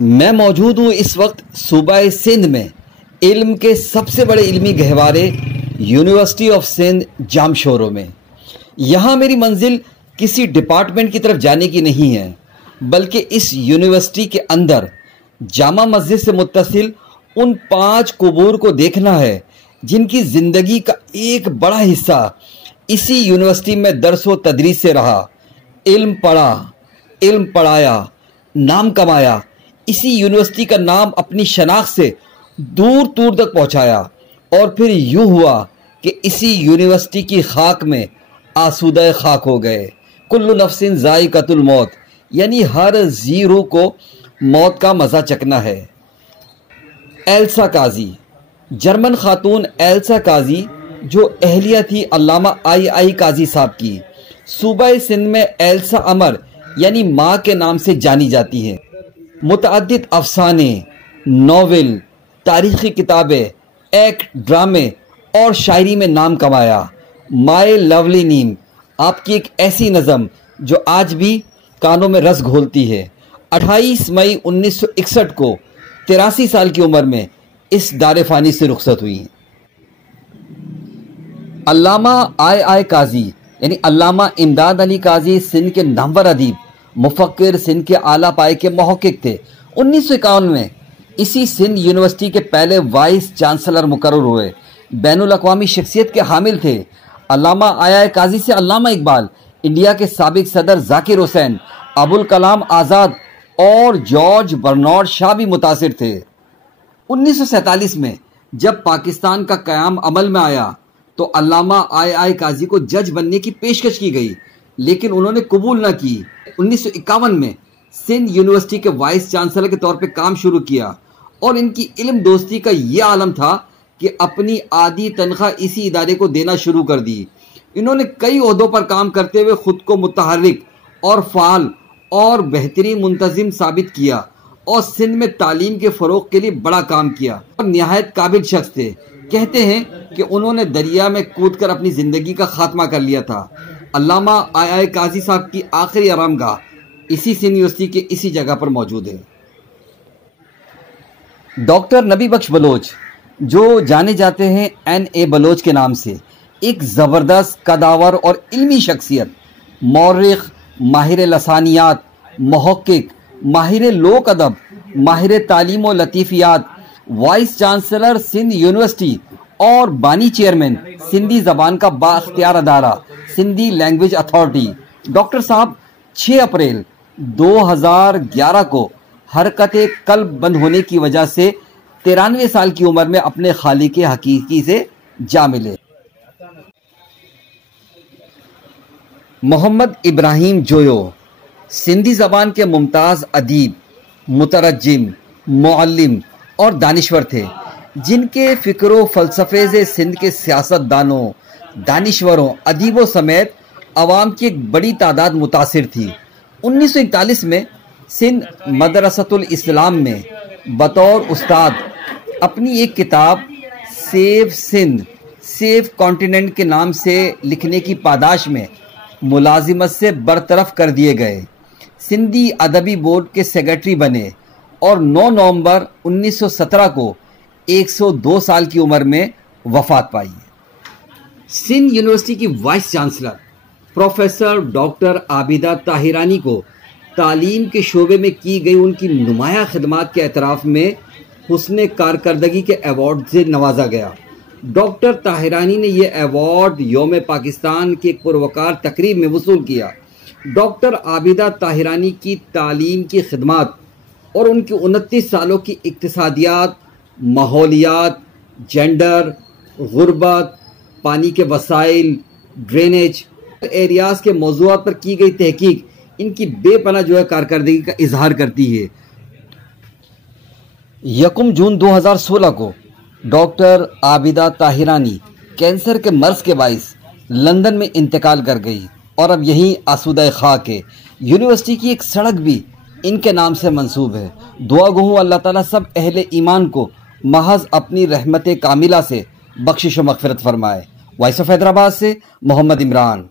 میں موجود ہوں اس وقت صوبہ سندھ میں علم کے سب سے بڑے علمی گہوارے یونیورسٹی آف سندھ جامشورو میں۔ یہاں میری منزل کسی ڈپارٹمنٹ کی طرف جانے کی نہیں ہے، بلکہ اس یونیورسٹی کے اندر جامع مسجد سے متصل ان 5 قبور کو دیکھنا ہے جن کی زندگی کا ایک بڑا حصہ اسی یونیورسٹی میں درس و تدریس سے رہا، علم پڑھا، علم پڑھایا، نام کمایا، اسی یونیورسٹی کا نام اپنی شناخت سے دور دور تک پہنچایا، اور پھر یوں ہوا کہ اسی یونیورسٹی کی خاک میں آسودہ خاک ہو گئے۔ کل نفس ذائقۃ الموت، یعنی ہر ذی روح کو موت کا مزہ چکھنا ہے۔ ایلسا قاضی، جرمن خاتون ایلسا قاضی جو اہلیہ تھی علامہ آئی قاضی صاحب کی، صوبہ سندھ میں ایلسا امر یعنی ماں کے نام سے جانی جاتی ہے۔ متعدد افسانے، ناول، تاریخی کتابیں، ایکٹ، ڈرامے اور شاعری میں نام کمایا۔ مائے لولی نیم آپ کی ایک ایسی نظم جو آج بھی کانوں میں رس گھولتی ہے۔ 28 مئی 1961 کو 83 سال کی عمر میں اس دار فانی سے رخصت ہوئی۔ علامہ آئی قاضی یعنی علامہ امداد علی قاضی سندھ کے نامور ادیب، مفکر، سندھ کے اعلیٰ پائے کے محقق تھے۔ 1951 میں اسی سندھ یونیورسٹی کے پہلے وائس چانسلر مقرر ہوئے۔ بین الاقوامی شخصیت کے حامل تھے۔ علامہ آئی قاضی سے علامہ اقبال، انڈیا کے سابق صدر ذاکر حسین، ابوالکلام آزاد اور جارج برنارڈ شاہ بھی متاثر تھے۔ 1947 میں جب پاکستان کا قیام عمل میں آیا تو علامہ آئی قاضی کو جج بننے کی پیشکش کی گئی، لیکن انہوں نے قبول نہ کی۔ 1951 میں سندھ یونیورسٹی کے وائس چانسلر کے طور پہ کام شروع کیا، اور ان کی علم دوستی کا یہ عالم تھا کہ اپنی آدھی تنخواہ اسی ادارے کو دینا شروع کر دی۔ انہوں نے کئی عہدوں پر کام کرتے ہوئے خود کو متحرک اور فعال اور بہترین منتظم ثابت کیا، اور سندھ میں تعلیم کے فروغ کے لیے بڑا کام کیا، اور نہایت قابل شخص تھے۔ کہتے ہیں کہ انہوں نے دریا میں کود کر اپنی زندگی کا خاتمہ کر لیا تھا۔ علامہ آئی قاضی صاحب کی آخری آرام گاہ اسی سندھ یونیورسٹی کے اسی جگہ پر موجود ہے۔ ڈاکٹر نبی بخش بلوچ، جو جانے جاتے ہیں NA بلوچ کے نام سے، ایک زبردست قداور اور علمی شخصیت، مورخ، ماہر لسانیات، محقق، ماہر لوک ادب، ماہر تعلیم و لطیفیات، وائس چانسلر سندھ یونیورسٹی اور بانی چیئرمین سندھی زبان کا بااختیار ادارہ سندھی لینگویج اتھارٹی۔ ڈاکٹر صاحب 6 اپریل 2011 کو حرکت قلب بند ہونے کی وجہ سے 93 سال کی عمر میں اپنے خالق حقیقی سے جا ملے۔ محمد ابراہیم جویو سندھی زبان کے ممتاز ادیب، مترجم، معلم اور دانشور تھے، جن کے فکر و فلسفے سے سندھ کے سیاست دانوں، دانشوروں، ادیبوں سمیت عوام کی ایک بڑی تعداد متاثر تھی۔ 1941 میں سندھ مدرسۃ الاسلام میں بطور استاد اپنی ایک کتاب سیو سندھ سیو کانٹیننٹ کے نام سے لکھنے کی پاداش میں ملازمت سے برطرف کر دیے گئے۔ سندھی ادبی بورڈ کے سیکرٹری بنے اور 9 نومبر 1917 کو 102 سال کی عمر میں وفات پائی۔ سندھ یونیورسٹی کی vice chancellor professor doctor Abida Tahrani کو تعلیم کے شعبے میں کی گئی ان کی نمایاں خدمات کے اعتراف میں حسن کارکردگی کے ایوارڈ سے نوازا گیا۔ ڈاکٹر طاہرانی نے یہ ایوارڈ یوم پاکستان کی ایک پروقار تقریب میں وصول کیا۔ ڈاکٹر عابدہ طاہرانی کی تعلیم کی خدمات اور ان کی 29 سالوں کی اقتصادیات، ماحولیات، جینڈر، غربت، پانی کے وسائل، ڈرینیج ایریاز کے موضوعات پر کی گئی تحقیق ان کی بے پناہ کارکردگی کا اظہار کرتی ہے۔ 1 جون 2016 کو ڈاکٹر عابدہ طاہرانی کینسر کے مرض کے باعث لندن میں انتقال کر گئی، اور اب یہیں آسودہ خاک ہے۔ یونیورسٹی کی ایک سڑک بھی ان کے نام سے منسوب ہے۔ دعا گو ہوں اللہ تعالیٰ سب اہل ایمان کو محض اپنی رحمت کاملہ سے بخشش و مغفرت فرمائے۔ وائس آف حیدرآباد سے محمد عمران۔